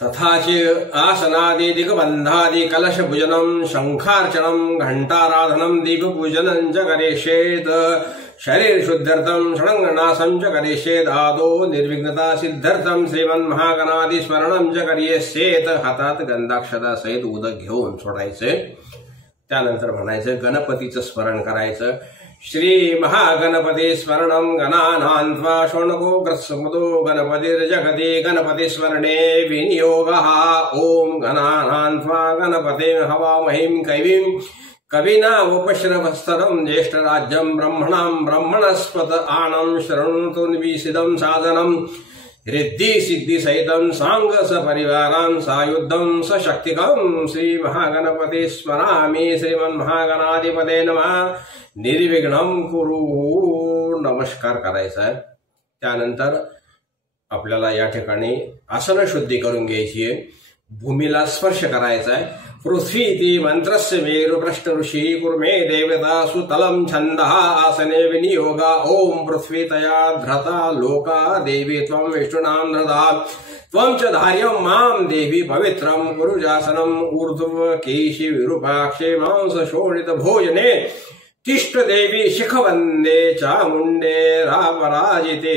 तथाच आसनादि दिग्बंधादि कलश पूजनम शंखार्चनम घंटाराधनम दीपपूजनं च करिष्येत्। शरीर शुद्ध्यर्थम षडंगनाशं च करिष्येत्। आदो निर्विघ्नता सिद्ध्यर्थम श्रीमन्महागणादि स्मरणं च करिष्येत्। हातात गंधाक्षता सहित उदक घेऊन सोडायचे। त्यानंतर म्हणायचं गणपतीचं स्मरण करायचं। श्री महागणपती स्मरणं गणानां त्वा शोणको ग्रत्समुदो गणपतिर्जगति गणपति स्मरणे विनियोगः। ओम गणानां त्वा गणपते हवामहीं कैवीं कविना उपश्रवस्तरं ज्येष्ठराज्यं ब्रह्मणां ब्रह्मणस्पत आनं शृणुतु निविसिदं साधनं। रिद्धि सिद्धि सहितं सांग सपरिवारां सायुद्धं सशक्तिकं। श्री महागणपती स्मरामि। श्रीमन्महागणाधिपते नमः। निर्विघ्नं कुरु। नमस्कार करायचा आहे। त्यानंतर आपल्याला या ठिकाणी आसन शुद्धी करून घ्यायची आहे। भूमीला स्पर्श करायचा आहे। पृथ्वीति मंत्रस्य मेरु पृष्ठ ऋषि कुर्मे देवता सुतलं छंदः आसने विनियोगा। ओम पृथ्वी तया धृता लोका देवी त्वं विष्णुनां धृता त्वं च धार्यं मां देवी पवित्रं कुरुजासनम्। ऊर्ध्व केशि विरूपाक्षे मांस शोणित भोजने तिष्ठ देवी शिखवंदे चामुंडे रापराजिते।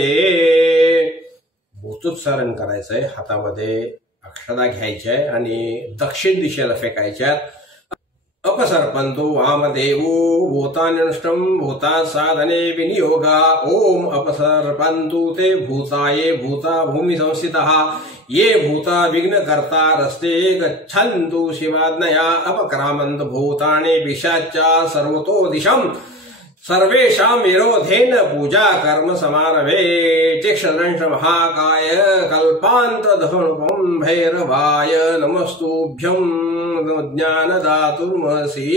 भूतुत्सारण करायचंय। हातामध्ये अक्षता घ्यायच्या आणि दक्षिण दिशेला फेकायच्या। अपसर्पंतो वामदेवो भूतान्यनुष्टं भूता साधने विनियोगा। ओम अपसर्पन्तु ते भूताये भूता भूमि संस्थितः ये भूता विघ्नकर्ता रस्ते गच्छन्तु शिवाज्ञया। अपक्रामन्त भूतानि पिशाचा सर्वतो दिशं सर्वेषां विरोधेन पूजा कर्म समारभे। चिक्षदंश महाकाय कल्पान्तधनुपं भैरवाय नमस्तुभ्यं ज्ञानदातुर्मसि।